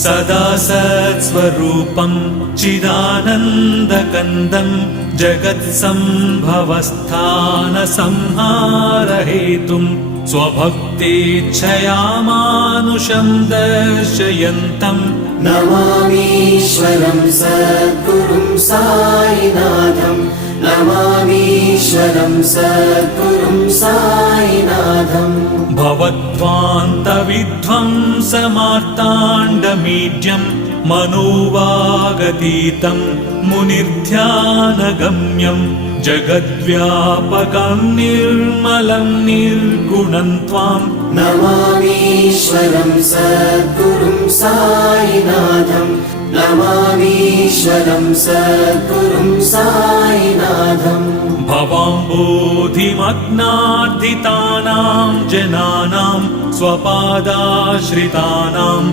सदा सत्स्वरूपं चिदानन्दकन्दं जगत्सम्भवस्थानसंहारहेतुं स्वभक्तेच्छया मानुषं दर्शयन्तं नमामीश्वरं सद्गुरुं साईनाथं नमामीश्वरं सद्गुरुं साईनाथं भवद्वान्तविध्वंसमार्ताण्डमीड्यं मनोवागतीतं मुनिर्ध्यानगम्यं जगद्व्यापकं निर्मलं निर्गुणं त्वां नमामीश्वरं सद्गुरुं साईनाथं नमामीश्वरं सद्गुरुं साईनाथं भवाम्बोधिमग्नार्दितानां जनानां स्वपादाश्रितानां